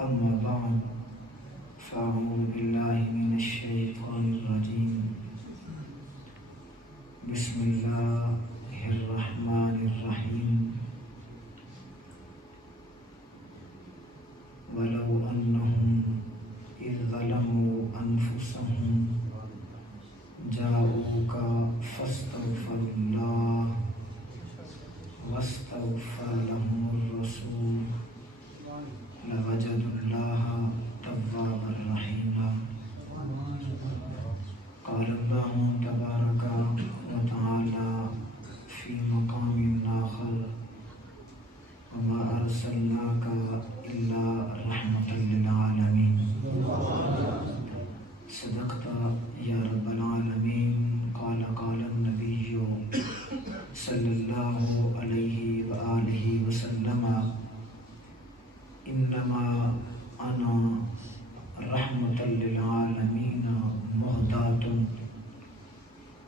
أما بعد فأعوذ بالله من الشيطان الرجيم بسم الله الرحمن الرحيم ولو أنهم إذ ظلموا أنفسهم جاءوك فاستغفروا الله واستغفر لهم الرسول لوجدوا الله توابا رحيما قال الله تبارك وتعالى في مقام آخر وما أرسلناك إلا رحمة للعالمين صدقت يا رب العالمين قال النبي صلى الله عليه وآله وسلم إنما أنا رحمة للعالمين مهداة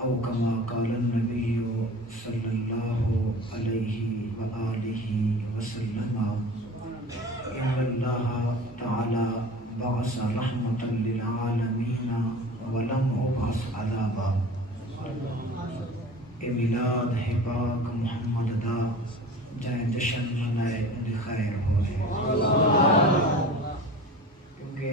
أو كما قال النبي صلى الله عليه وآله وسلم إن الله تعالى بعث رحمة للعالمين ولم أبعث عذابا میلاد ہے پاک محمد دا جائیں جشن منائے ان خیر ہوئے. کیونکہ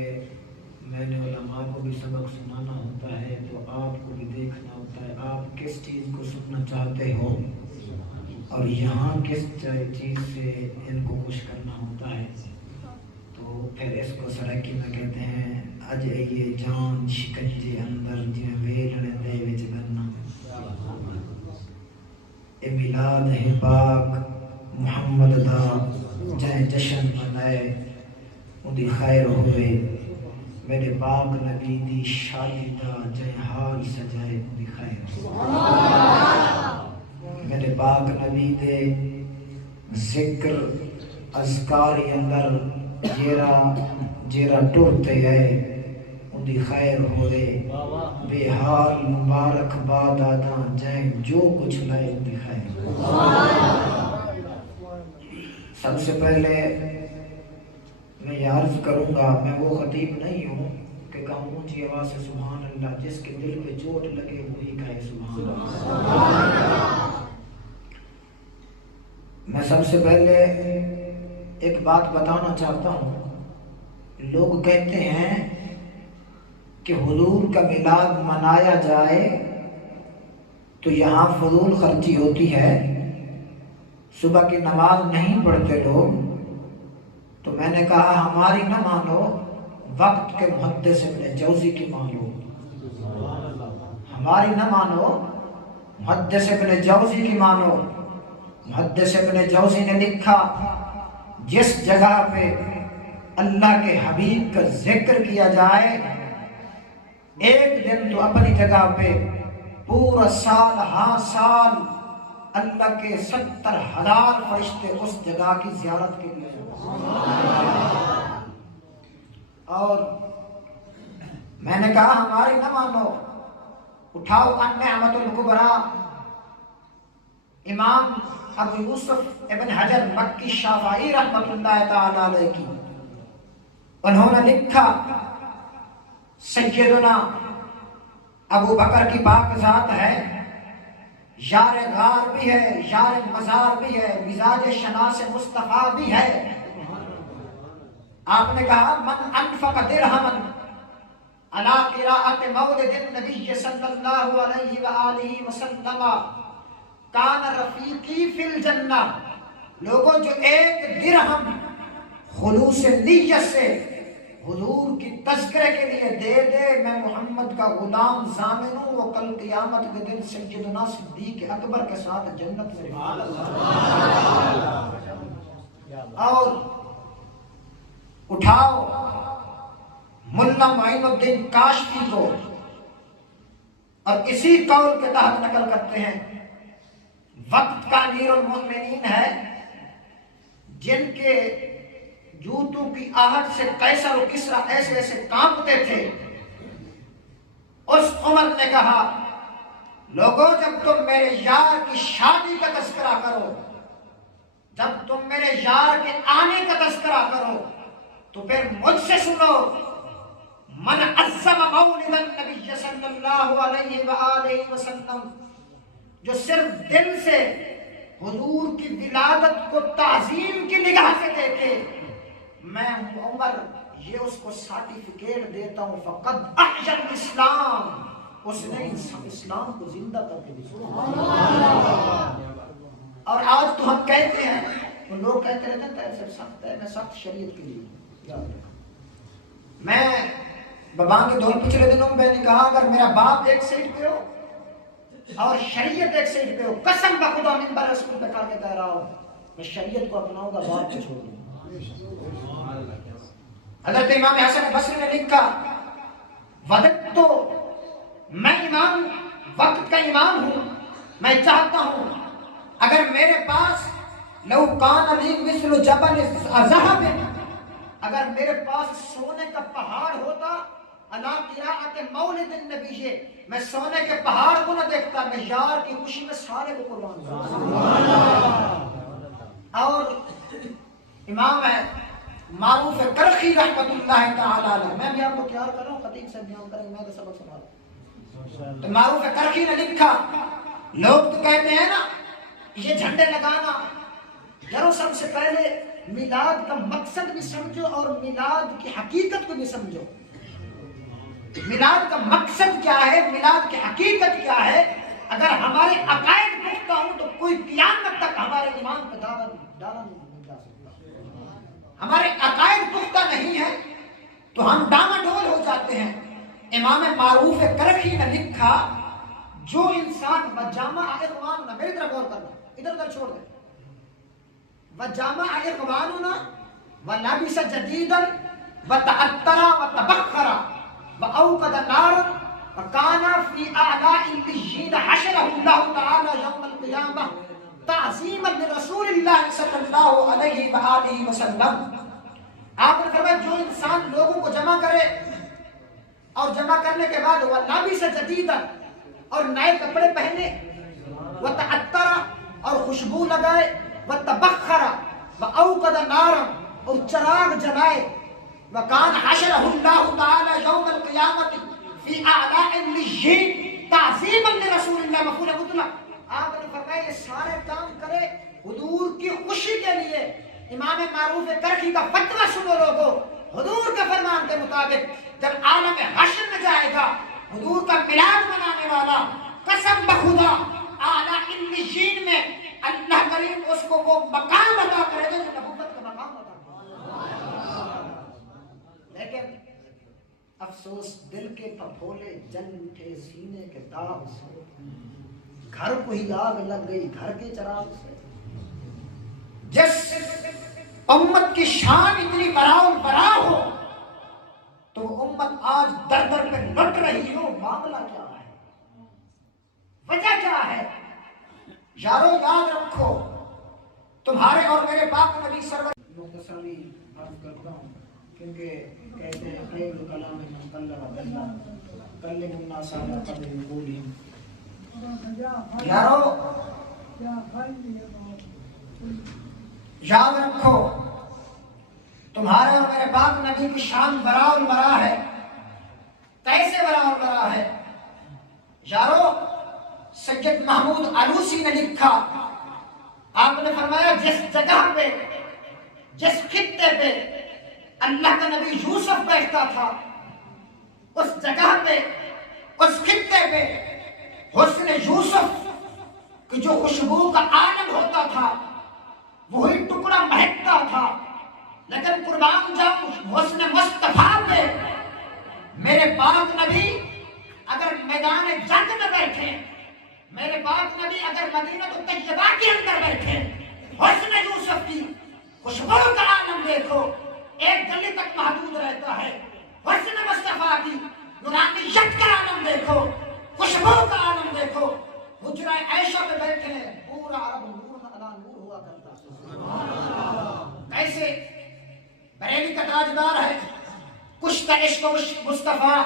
میں نے علماء کو بھی سبق سنانا ہوتا ہے تو آپ کو بھی دیکھنا ہوتا ہے آپ کس چیز کو سننا چاہتے ہو اور یہاں کس چیز سے ان کو خوش کرنا ہوتا ہے. تو پھر اس کو سرکی میں کہتے ہیں اج یہ جان شکنجے اندر جی ویلنے دے وچ بننا. اے میلاد ہے پاک محمد دا جائیں جشن منائے ان دی خیر ہوئے. میرے پاک نبی دی شادی دا جائیں حال سجائے ان دی خیر. میرے پاک نبی دے ذکر اذکاری اندر جیرا ٹرتے ہے ان دی خیر ہوئے. بے حال مبارک باد آداں جائیں جو کچھ لائے ان دی خیر. سب سے پہلے میں یہ عرض کروں گا میں وہ خطیب نہیں ہوں کہ کہوں اونچی آواز سے سبحان اللہ. جس کے دل پہ چوٹ لگے وہی کہے سبحان اللہ. میں سب سے پہلے ایک بات بتانا چاہتا ہوں. لوگ کہتے ہیں کہ حضور کا میلاد منایا جائے تو یہاں فضول خرچی ہوتی ہے. صبح کی نماز نہیں پڑھتے لوگ. تو میں نے کہا ہماری نہ مانو وقت کے محدث ابن جوزی کی مانو. ہماری نہ مانو محدث ابن جوزی کی مانو. محدث ابن جوزی نے لکھا جس جگہ پہ اللہ کے حبیب کا ذکر کیا جائے ایک دن تو اپنی جگہ پہ پورا سال ہاں سال اللہ کے 70,000 فرشتے اس جگہ کی زیارت کے لیے. اور میں نے کہا ہماری نہ مانو. اٹھاؤ النعمت الکبریٰ امام ابو یوسف ابن حجر مکی شافعی رحمۃ اللہ تعالی علیہ کی. انہوں نے لکھا سیدنا ابو بکر کی پاک ذات ہے یار غار بھی ہے یار مزار بھی ہے مزاج شناس مصطفیٰ بھی ہے. آپ نے کہا من انفق درہما علی قراءت مولد النبی صلی اللہ علیہ وآلہ وسلم کان رفیقی فی الجنہ. لوگوں جو ایک درہم خلوص نیت سے حضور کی تذکرے کے لیے دے دے میں محمد کا غلام ضامن ہوں وہ کل قیامت کے دن سیدنا صدیق اکبر کے ساتھ جنت میں. اور اٹھاؤ ملا معین الدین کاشفی کو اور اسی قول کے تحت نقل کرتے ہیں وقت کا امیر المؤمنین ہے جن کے جوتوں کی آہٹ سے قیصر و کسریٰ ایسے ایسے کانپتے تھے. اس عمر نے کہا لوگوں جب تم میرے یار کی شادی کا تذکرہ کرو جب تم میرے یار کے آنے کا تذکرہ کرو تو پھر مجھ سے سنو، من عظم مولد النبی صلی اللہ علیہ وآلہ وسلم، جو صرف دل سے حضور کی ولادت کو تعظیم کی نگاہ سے دیکھے، میں عمر یہ اس کو سرٹیفکیٹ دیتا ہوں، فقد احیا الاسلام، اس نے اسلام کو زندہ کر کے دیا۔ اور آج تو ہم کہتے ہیں، تو لوگ کہتے رہتے ہیں ایسے سخت ہے، میں سخت شریعت کے لیے یاد رکھا۔ میں بابا کے دور پچھلے دنوں میں نے کہا اگر میرا باپ ایک سائڈ پہ ہو اور شریعت ایک سائڈ پہ ہو، قسم بخدا منبر رسول پہ کھا کے کہہ رہا ہوں، میں شریعت کو اپناؤں گا، باپ کو چھوڑ دوں گا۔ حضرت امام حسن بصری نے لکھا، وقت تو میں امام، وقت کا امام ہوں، میں چاہتا ہوں اگر میرے پاس لو کان علی مثل جبل ذهب، اگر میرے پاس سونے کا پہاڑ ہوتا، علی قراءت مولد النبی، میں سونے کے پہاڑ کو نہ دیکھتا، میں یار کی خوشی میں سارے کو قربان کرتا۔ اور امام ہے معروف کرخی رحمت اللہ تعالی علیہ، میں بھی آپ کو تیار کر رہا ہوں، خطیب سے بیان کریں، میں تو سبق سنا رہا ہوں۔ تو معروف کرخی نے لکھا، لوگ تو کہتے ہیں نا یہ جھنڈے لگانا، یارو سب سے پہلے میلاد کا مقصد بھی سمجھو اور میلاد کی حقیقت کو بھی سمجھو۔ میلاد کا مقصد کیا ہے، میلاد کی حقیقت کیا ہے؟ اگر ہمارے عقائد پختہ ہوں تو کوئی قیامت تک ہمارے ایمان پہ ڈالا نہیں جا سکتا۔ ہمارے عقائد پختہ نہیں ہے تو ہم ڈاواڈول ہو جاتے ہیں۔ امام معروف کرخی نے لکھا، جو انسان وجامع اخواننا، میری طرف غور کرنا، ادھر ادھر چھوڑ دیں، وجامع اخواننا ولبس جدیدا وتعطر وتبخر واوقد نارا وكان في اعلاء الجيل حشره الله تعالى يوم القيامه تعظیما لرسول اللہ صلی اللہ علیہ وآلہ وسلم۔ آپ نے فرمایا جو انسان لوگوں کو جمع کرے اور جمع کرنے کے بعد وہ لابس جدیدا، اور نئے کپڑے پہنے، وتعطر اور خوشبو لگائے، وتبخر واوقد نارا اور چراغ جلائے، وکان حشرہ اللہ تعالی یوم القیامت فی اعلاء الجین تعظیما لرسول اللہ مفعول مطلق۔ آپ نے فرمایا یہ سارے کام کرے حضور کی خوشی کے لیے۔ امام معروف کرخی کا فتویٰ سنو لوگو، حضور کے فرمان کے مطابق جب عالم حشر میں جائے گا حضور کا میلاد منانے والا، قسم بخدا اعلیٰ الجین میں اللہ کریم اس کو وہ مقام عطا کرے گا جو نبوت کا مقام عطا کرے گا۔ لیکن افسوس دل کے پھپھولے جل اٹھے سینے کے داغ سے، گھر کو ہی آگ لگ گئی گھر کے چراغ سے۔ جس امت کی شان اتنی برا ہو تو وہ امت آج در در پہ لٹ رہی ہو، معاملہ کیا ہے، وجہ کیا ہے؟ یارو یاد رکھو، تمہارے اور میرے پاک نبی سرور مختصری عرض کرتا ہوں، کیونکہ کہتے ہیں خیر کلام من کلم باللہ کلم الناس علی قدر قولہم۔ یارو یاد رکھو، تمہارے اور میرے پاک نبی کی شان براء البراء ہے۔ کیسے براء البراء ہے؟ یارو سید محمود علوسی نے لکھا، آپ نے فرمایا جس جگہ پہ، جس خطے پہ اللہ کا نبی یوسف بیٹھتا تھا، اس جگہ پہ، اس خطے پہ حسن یوسف کی جو خوشبو کا عالم ہوتا تھا وہی ٹکڑا مہکتا تھا۔ لیکن قربان جاؤں حسن مصطفیٰ پہ میرے پاک نبی اگر میدان جنگ میں بیٹھے، میرے پاک نبی اگر مدینہ طیبہ کے اندر بیٹھے، حسن یوسف کی خوشبو کا عالم دیکھو، ایک گلی تک محدود رہتا ہے۔ حسن مصطفیٰ کی نورانیت کا عالم دیکھو، خوشبو کا عالم دیکھو۔ حجرہ عائشہ میں بیٹھے ہیں، پورا عرب نور علی نور ہوا کرتا ہے۔ کیسے؟ بریلی کا تاجدار ہے، کشتہ عشق و مصطفیٰ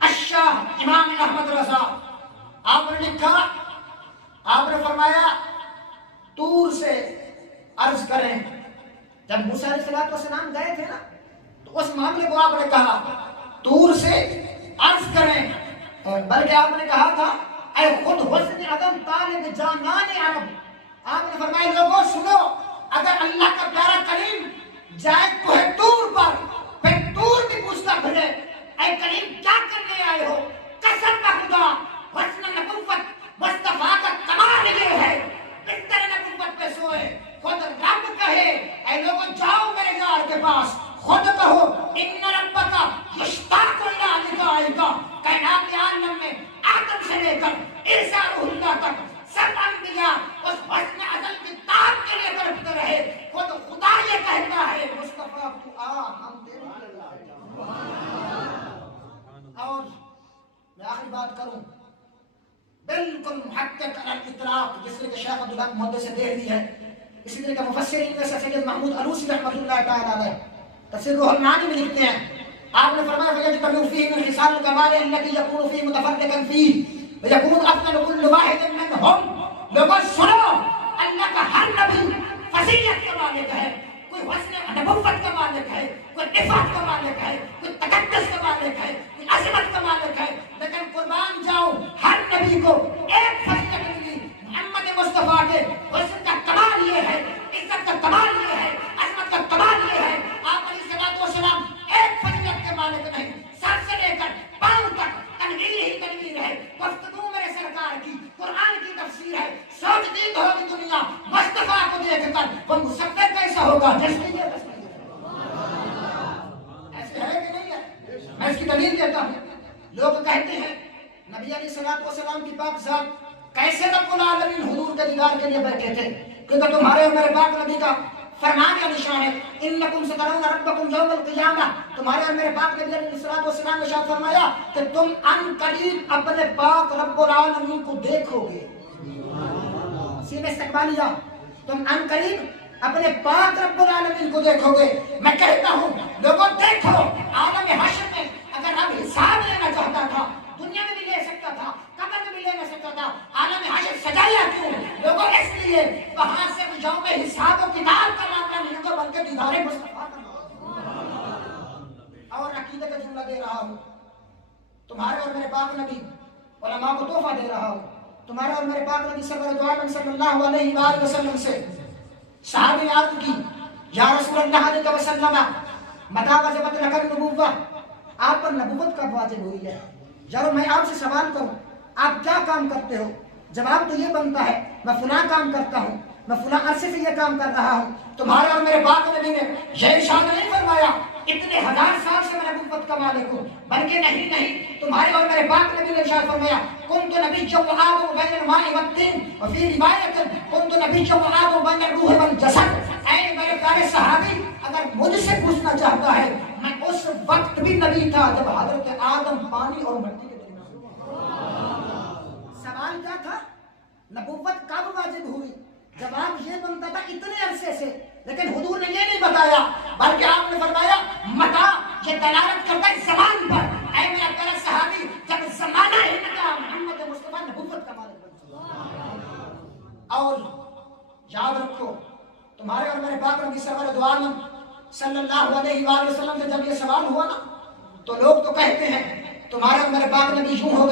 الشاہ امام احمد رضا۔ آپ نے لکھا، آپ نے فرمایا طور سے عرض کریں، جب موسیٰ علیہ السلام گئے تھے نا تو اس معاملے کو آپ نے کہا طور سے عرض کریں، بلکہ آپ نے کہا تھا اے خود حسن عدم طالب جانان عرب، آپ نے فرمایا لوگوں سنو، اگر اللہ کا پیارا کریم جائے تو ہے طور پر، پھر طور بھی پوچھتا پھرے اے کریم کیا کرنے آئے ہو؟ قسم کا خدا حسن نبوت مصطفیٰ کا کمال یہ ہے، بستر نبوت پہ سوئے خود رب کہے اے لوگوں جاؤ میرے یار کے پاس، خود کہو ان ربک یشتاق اللہ لقائک، کائنات عالم میں آدم سے لے کر عیسیٰ روح اللہ تک سب انبیاء اس حسن ازل کی تاب کے لیے تڑپتے رہے، خود خدا یہ کہتا ہے مصطفیٰ تو آ ہم تیرے لیے۔ اور میں آخری بات کروں، بالکل محقق علی الاطلاق جس نے کہ شیخ عبدالحق محدث سے دے دی ہے، اسی طرح کا مفسرین میں سے سید محمود علوسی رحمۃ اللہ تعالی علیہ تفسیر روح المعانی میں لکھتے ہیں، آپ نے فرمایا فَيَجْتَمِعُ فِيهِ مِنْ خِصَالِ الْكَمَالِ الَّتِي يَكُونُ فِيهِ مُتَفَرِّقًا فِيهِ وَيَكُونُ أَفْضَلُ كُلُّ وَاحِدٍ مِّنْهُمْ۔ لوگوں سنو، اللہ کا ہر نبی فضیلت کا مالک ہے، کوئی حسن نبوت کا مالک ہے، کوئی عفت کا مالک ہے، کوئی تقدس کا مالک ہے، کوئی عظمت کا مالک ہے، لیکن قربان جاؤ ہر نبی کو ایک فضیلت ملی، محمد مصطفیٰ کے حسن کا کمال یہ ہے، عزت کا کمال یہ ہے، عظمت کا کمال یہ ہے، آپ علیہ السلام ایک فضیلت کے مالک نہیں، سر سے لے کر پاؤں تک تنویر ہی تنویر ہے، گفتگو میرے سرکار کی قرآن کی تفسیر ہے، سوچتی تو ہوگی دنیا مصطفیٰ کو دیکھ کر وہ مصدق کیسا ہوگا جیسے یہ ایسے ہے کہ نہیں ہے؟ میں اس کی دلیل دیتا ہوں، لوگ کہتے ہیں نبی علیہ السلام کی پاک ذات کیسے رب العالمین حضور کے دیدار کے لیے بیٹھے تھے، کیونکہ تمہارے اور میرے پاک نبی کا فرمان کا نشان ہے انکم سترون ربکم یوم القیامہ، تمہارے اور میرے پاک نبی علیہ السلام نے ارشاد فرمایا کہ تم ان قریب اپنے پاک رب العالمین کو دیکھو گے، سینے استقبالیہ، تم ان قریب اپنے پاک رب العالمین کو دیکھو گے۔ میں کہتا ہوں لوگوں دیکھو، عالم حشر میں اگر رب حساب لینا چاہتا تھا دنیا میں بھی لے سکتا تھا، قبر میں بھی لے سکتا تھا، عالم حشر سجایا کیوں؟ لوگوں اس لیے وہاں سے یوم حساب و کتاب کا معاملہ نہیں ہوگا بلکہ دیدار مصطفیٰ کا معاملہ۔ اور عقیدہ کا جملہ دے رہا ہوں، تمہارے اور میرے پاک نبی علماء کو تحفہ دے رہا ہوں، تمہارے اور میرے پاک نبی صلی اللہ علیہ وآلہ وسلم سے صحابہ نے عرض کی یا رسول اللہ علیہ وسلم متى وجبت لك النبوہ، آپ پر نبوت کب واجب ہوئی ہے؟ جب میں آپ سے سوال کروں آپ کیا کام کرتے ہو، جواب تو یہ بنتا ہے میں فلاں کام کرتا ہوں، میں فلاں عرصے سے یہ کام کر رہا ہوں۔ تمہارے اور میرے پاک نبی نے یہ ارشاد نہیں فرمایا اتنے ہزار سال سے میں نبوت کا مالک ہوں، بلکہ نہیں، تمہارے اور میرے پاک نبی نے ارشاد فرمایا کنت نبیا وآدم بین الماء والطین وفی روایت کنت نبیا وآدم بین الروح والجسد۔ اے میرے پیارے صحابی، اگر مجھ سے پوچھنا چاہتا ہے میں اس وقت بھی نبی تھا جب حضرت آدم پانی اور مٹی کے درمیان۔ سوال کیا تھا؟ نبوت کب واجب ہوئی؟ جواب یہ بنتا تھا اتنے عرصے سے، لیکن حضور نے یہ نہیں بتایا بلکہ آپ نے فرمایا متا، یہ دلالت کرتا ہے زمان پر۔ اے میرا پیارا صحابی، جب زمانہ ہی نہ تھا محمد مصطفیٰ نبوت کا مالک بن۔ اور یاد رکھو تمہارے اور میرے پاک نبی صلی اللہ علیہ وآلہ وسلم سے جب یہ سوال ہوا نا تو لوگ تو کہتے ہیں تمہارے اور میرے پاک نبی یوں ہو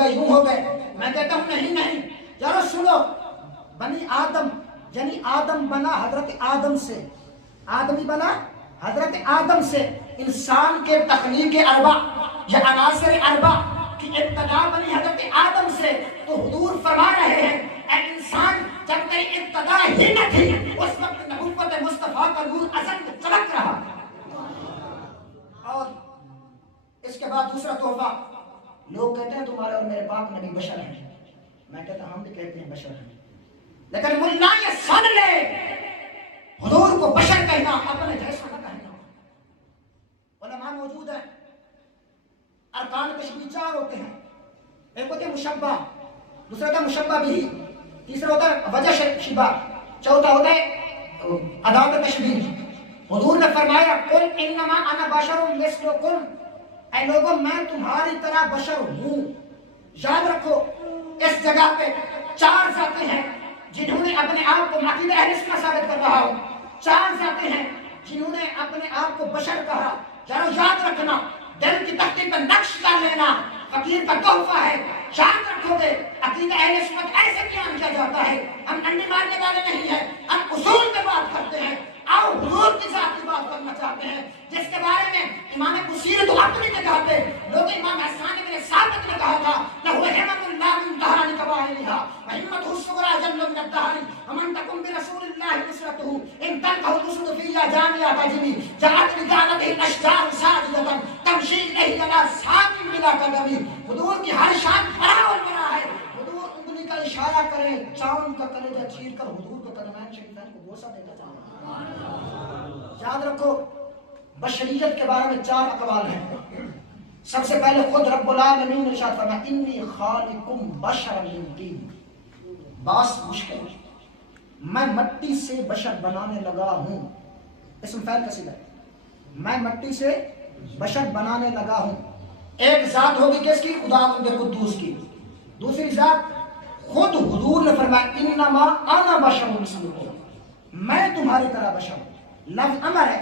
گئے، میں کہتا ہوں نہیں، ذرا سنو، بنی آدم یعنی آدم بنا حضرت آدم سے، آدمی بنا حضرت آدم سے، انسان کے تخلیق اربع یا عناصر اربع کی ابتدا بنی حضرت آدم سے، تو حضور فرما رہے ہیں اے انسان جب تیری ابتدا ہی نہ تھی اس وقت نبوت مصطفیٰ کا نور ازل میں چمک رہا۔ اور اس کے بعد دوسرا تحفہ، لوگ کہتے ہیں تمہارے اور میرے پاک نبی بشر ہیں، میں کہتا ہوں ہم بھی کہتے ہیں بشر ہیں، لیکن ملا یہ سن لے حضور کو بشر کہنا اپنے جیسا نہ کہنا۔ علماء موجود ہیں، ارکان تشبیہ چار ہوتے ہیں، ایک ہوتے ہیں مشبہ، دوسرا ہوتا ہے مشبہ بھی، تیسرا ہوتا ہے وجہ شبہ، چوتھا ہوتا ہے ادات تشبیہ۔ حضور نے فرمایا قل انما انا بشر مثلکم، اے لوگوں میں تمہاری طرح بشر ہوں۔ یاد رکھو اس جگہ پہ چار ذاتیں ہیں جنہوں نے اپنے آپ کو عقیدہ اہل سنت ثابت کر رہا ہوں، چار ذاتیں ہیں جنہوں نے اپنے آپ کو بشر کہا، ذرا یاد رکھنا، دل کی تختی پر نقش کر لینا فقیر کا تحفہ ہے. یاد رکھو گے عقیدہ اہل سنت ایسے بیان کیا جاتا ہے. ہم ڈنڈی مارنے والے نہیں ہیں، ہم اصول پہ بات کرتے ہیں. آؤ حضور کی ذات کی بات کرنا چاہتے ہیں جس کے بارے میں امام بصیر تو اپنی جگہ پہ لوگ امام حسان بن ثابت نے کہا تھا لہو ہمت لا من دہران قبائلها وہمت الصغرى جل من الدہر ومن تکن برسول اللہ نصرته ان تلقه الرسل في جامعة تجري جعلت رجالته الاشجار ساجدة تمشي اليه على ساق بلا قدم. حضور کی ہر شان بڑا اور بڑا ہے. حضور انگلی کا اشارہ کریں چاند کا کلیجہ چیر کر حضور کو قدمین شریفین کو بوسہ دینا چاہتے ہیں. یاد رکھو بشریت کے بارے میں 4 اقوال ہیں. سب سے پہلے خود رب العالمین نے ارشاد فرمایا انی خالقم بشرا من طین. باس مشکل ہے، میں مٹی سے بشر بنانے لگا ہوں. اسم فعل کا صیغہ ہے، میں مٹی سے بشر بنانے لگا ہوں. ایک ذات ہوگی کس کی؟ خدا قدوس کی. دوسری ذات خود حضور نے فرمایا انما انا بشر مثلکم، میں تمہاری طرح بشر ہوں. لفظ امر ہے،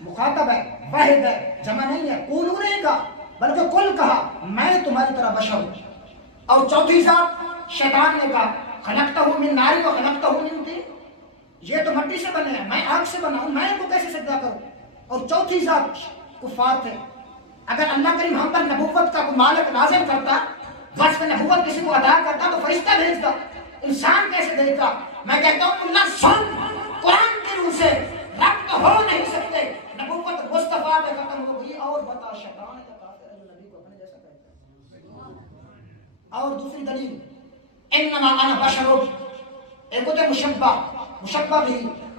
مخاطب ہے، واحد ہے، جمع نہیں ہے. قولوا نہیں کہا بلکہ کل کہا میں تمہاری طرح بشر ہوں. اور چوتھی ذات شیطان نے کہا خلقتہ من نار و خلقتہ من طین، یہ تو مٹی سے بنے ہیں، میں آگ سے بنا ہوں، میں ان کو کیسے سجدہ کروں. اور چوتھی ذات کفار تھے. اگر اللہ کریم ہم پر نبوت کا کوئی مالک نازل کرتا، وصف نبوت کسی کو ادا کرتا تو فرشتہ بھیجتا، انسان کیسے بھیجتا. میں کہتا ہوں اللہ سن، قرآن کی روح سے رب تو ہو نہیں سکتے. نبوت مصطفیٰ پہ ختم ہو گئی. اور بتا شیطان کا کافر ہے جو نبی کو اپنے جیسا کہتا ہے. اور دوسری دلیل انما انا بشر، ایک ہوتے مشبہ بھی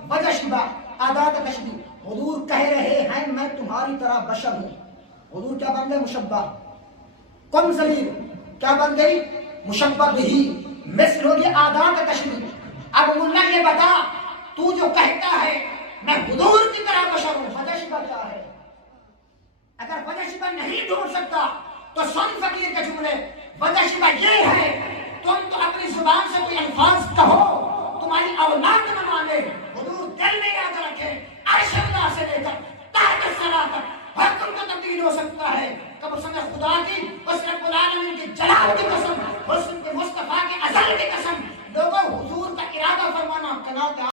وجہ شبہ آدات تشبیہ. حضور کہہ رہے ہیں میں تمہاری طرح بشر ہوں. حضور کیا بن گئے؟ مشبہ. کم ضمیر کیا بن گئی؟ مشبہ بھی. مثل ہوگی آدات تشبیہ. اب ملا یہ بتا تو جو کہتا ہے میں حضور کی طرح بشر ہوں، وجہ شبہ کیا ہے؟ اگر وجہ شبہ نہیں ڈھونڈ سکتا تو سن فقیر کے جملے. وجہ شبہ یہ ہے تم تو اپنی زبان سے کوئی الفاظ کہو، تمہاری اولاد نہ مانے. حضور دل میں یاد رکھے عرش اللہ سے لے کر تحت الثری تک ہر تم کو تبدیل ہو سکتا ہے. کب سمجھ خدا کی، اس رب العالمین کی جلال کی قسم، حسن کے مصطفیٰ کے ازل کی قسم،